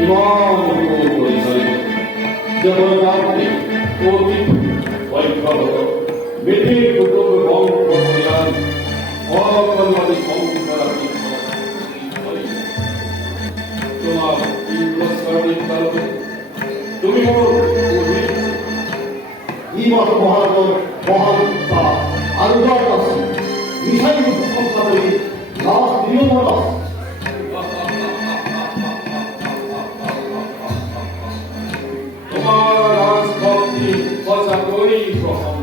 ইমান পরিচয় যেমন আপনি অতীত বৈভব মেটির কুটুম্ব বংশ করিয়ান অকল্যাণী সংসারাদি তোমার ইন্দ্রস্বরণীর কারণে তুমি 이마서 뭐하던 뭐하다 아름다웠다 이사님 성사들이 나와서 밀어넣었다 তোমার রাজভক্তি বচাকরি গ্রহণ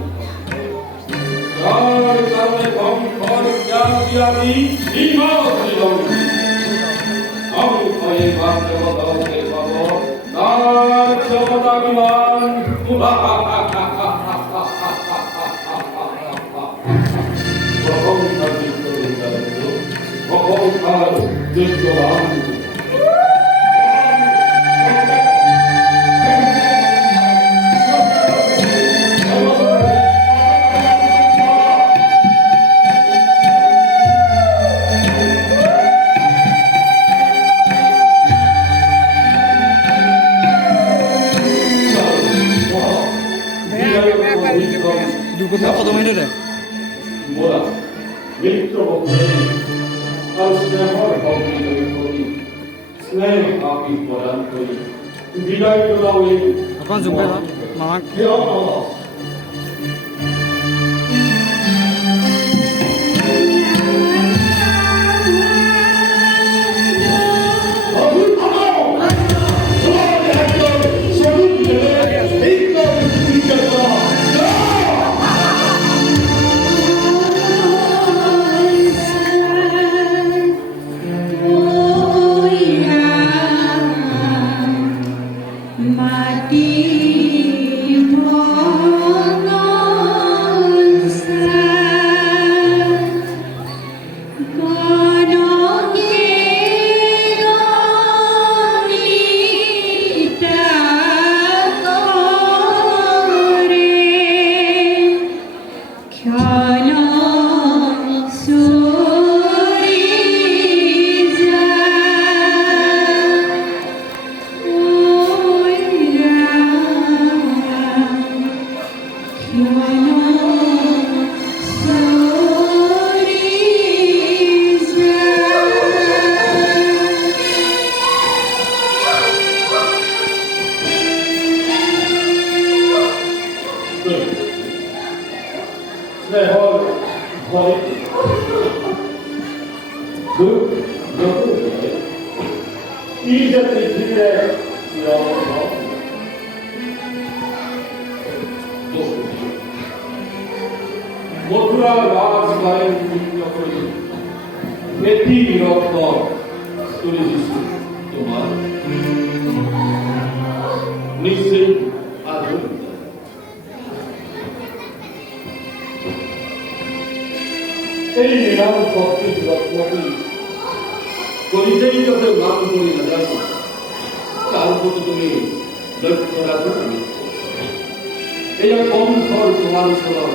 যার কারণে বংশর জ্ঞাতি আমি বিমোচিত ভয়ে ভাগ্যবদলকে পাব তার ক্ষমতা বিমান অহংকার যোগ্যবান দুর্ঘটনা কত মিনিটে মোরা মিত্র ভক্তি আর স্নেহর ভক্তি করি স্নেহ আপনি প্রদান করি বিদায় তোলা ওই আপনার যোগ মামা স্নেহর ভয় 이 자들이 길에 মথুরা রাজগায়ের যখন এটি রত্ন তুলে দিচ্ছি তোমার নিশ্চয়ই আদর এই নিরাম শক্তি রত্নটি পরিচয়িত নাম করি না জানো তার প্রতি তুমি লক্ষ্য রাখো এই কম ফল তোমার সরল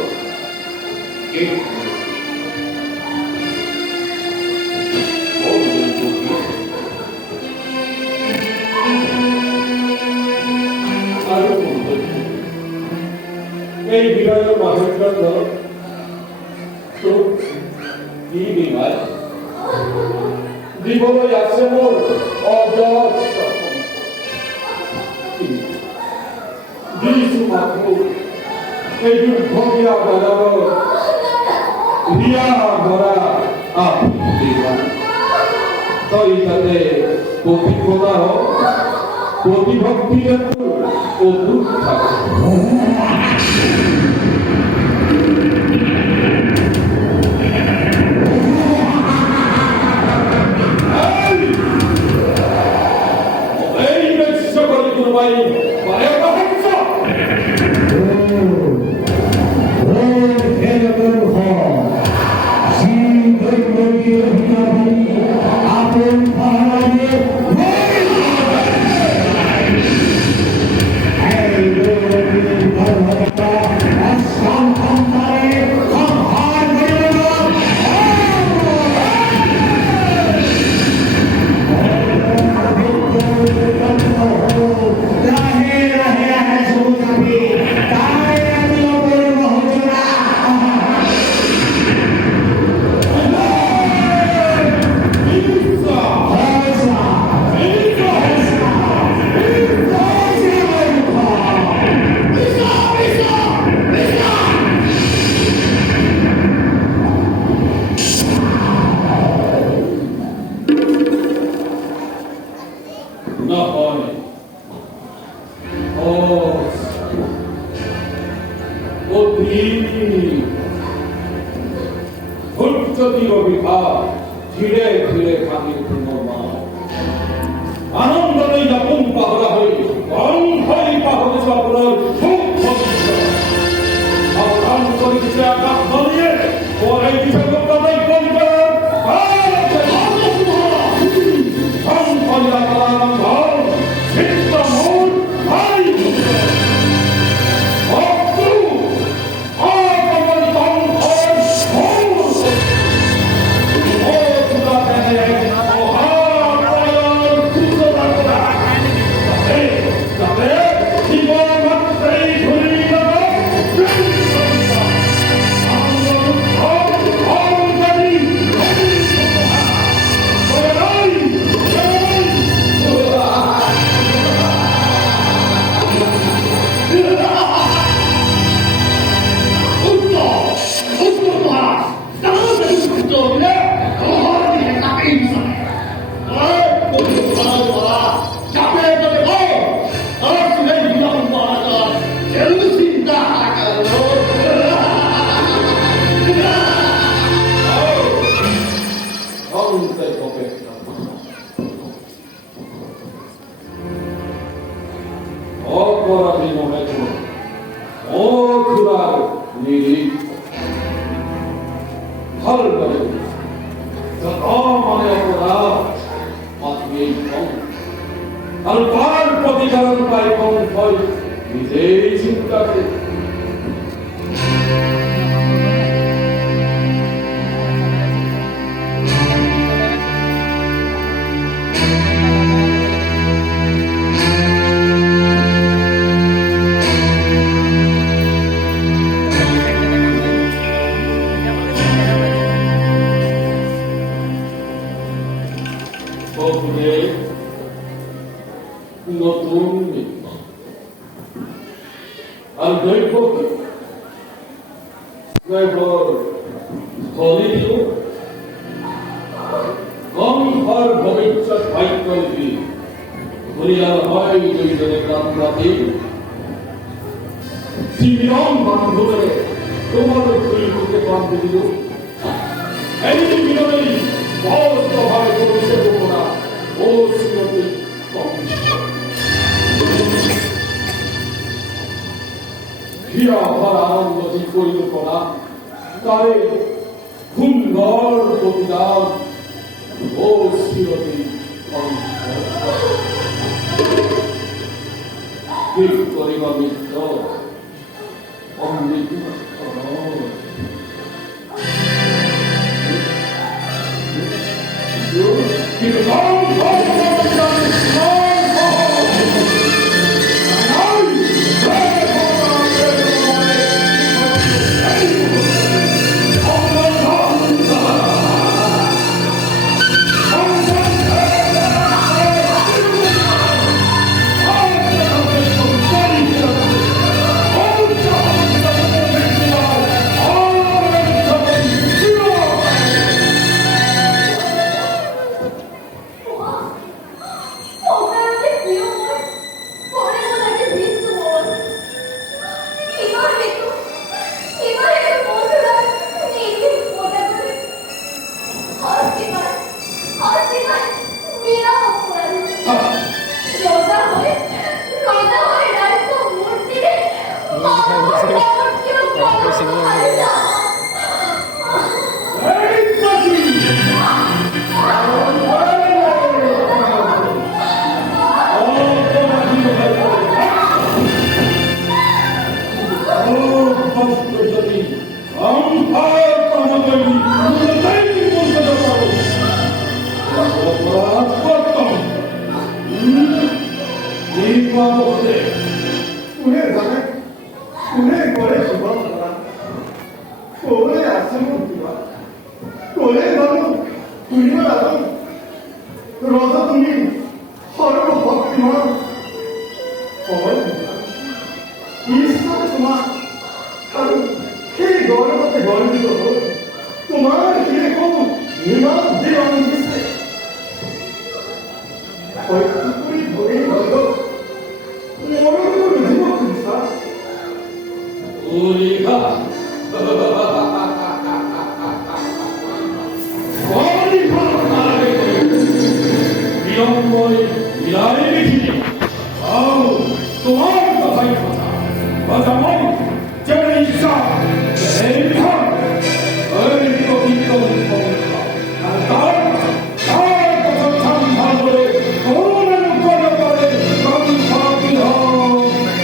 এই বিরল মহেন্দ্র তো কি বিমার জীবনে আছে মোর অজস যিশু মাত্র এই দুর্ভোগিয়া বেড়ানো রিয়া ভরা আপনি তই তাতে প্রতিপদা প্রতিভক্তি ও দুঃখ থাকে নহয় অতি ধৈর্য বিভাগ ধীরে ধীরে ভাঙি মা আনন্দে যাপন পাহরা হই অন্ধই পাহরে সকলের সুখ সাবধান করে দিচ্ছে আকাশ বলিয়ে পরে দিছে কথাই বলবে সংকল্লা করার ঘর চিত্ত মন ভাই অক্রু অপমান তন্ত্র ও তুলা পেনে অপরাধী মনে করো ও খুদার নিরিখ ভাল করে মানে অপরাধ মাত্র এই কম আর তার প্রতিকারণ পাই কম হয় নিজেই চিন্তা করে নতুন আর দৈব ফলিত গন্ধর ভবিষ্যৎ ভাগ্যী দুনিয়ার হয় দুইজনে প্রাণপ্রাতি জীবন বান্ধবে তোমার ফুল হতে বান্ধব দিল এই জীবনেই বস্ত ভাবে করেছে গোপনা ও শ্রীমতী হিয়া ভরা আনন্দ ঠিক পরিকল্পনা তারে সুন্দর প্রতিদান ও শ্রীমতী ঠিক করিবা মিত্র অমৃত তোমার 아우, 또 마음도 다이하다. 마자만, 저는 이상, 대비한, 어리고 기꺼운 겁니다. 날 고소참 하늘에, 오는 꺼려버린 감사합니다.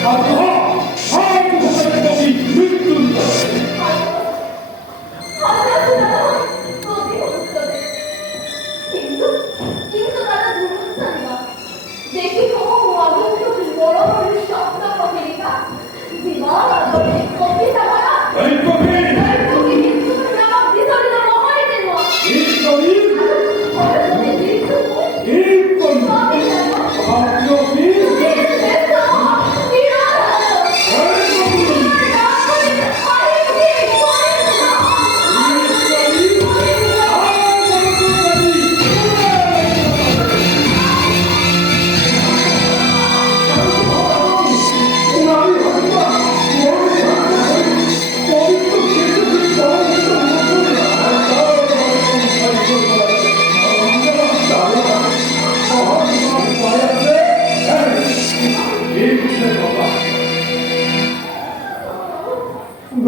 아두하, 한국의 법이 늦는다.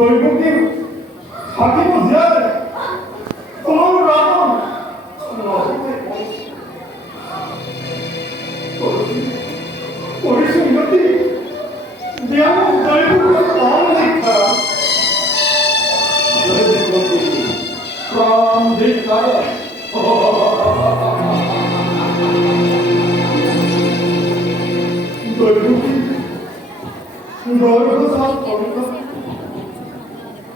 넓은 바뀌면 떠나오라. 우리 생각이 내가 넓은 걸 떠나니까 넓은 것들이 그럼 나라 넓어서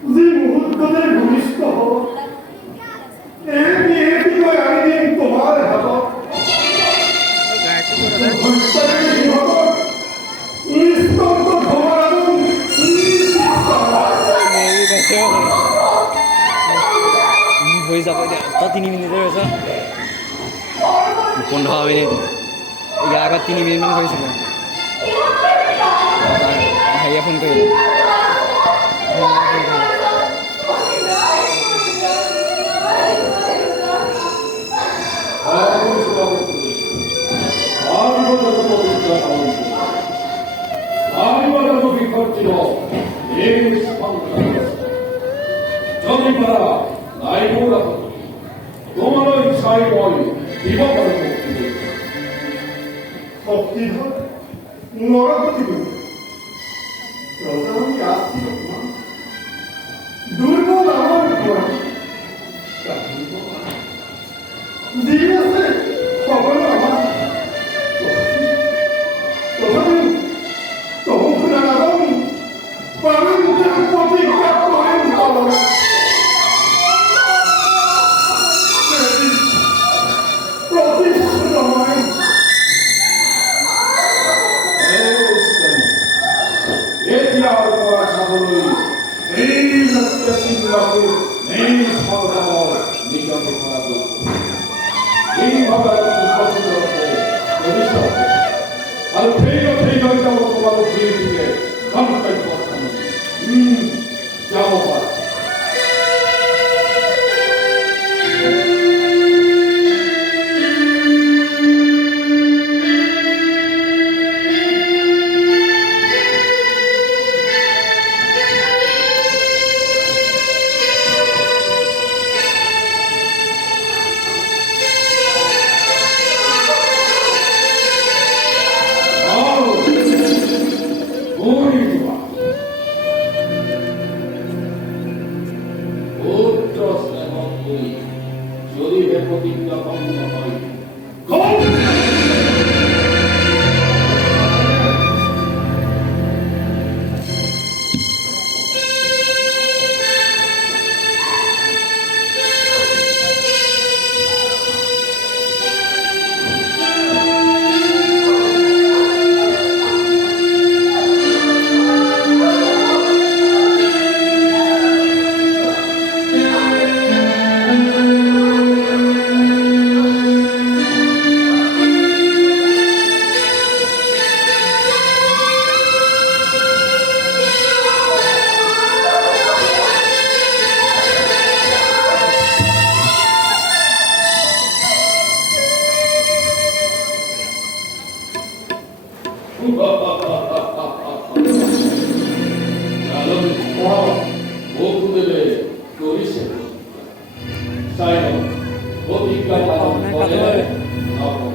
네 무엇과를 보이시고 애비가 아닌 또 말하고 벌써를 이하고 일성도 도말하는 이 사람 হৈ যাব এতিয়া তো 3 মিনিটৰ আছে 15 মিনিট ইয়াৰ আগত 3 মিনিটমান কৰিছিলে হেৰিয়ে ফোন কৰিলে 아리바다도 비커지로 저기 봐라 나이보다 너만의 사이와의 비박하는 걷기도 너가 걷기도 여자는 야스였구나 놀고 나만 보라 네가 밥을 나와 여자는 너무 불안하다니 밤을 무대를 걷기 갖고 하는 거 어디 수고하니 예티아우와 자본의 내일 햇볕이라고 내일 사고라고 니경에 권하고 이 바다를 부서지는데 여기서 바로 페이가 도와도 기회인데 남까지 도와가는 자오바 머리 좋아. 나는 포함 모두들의 노리세 사이먼 어디까지 Này, cặp ơi.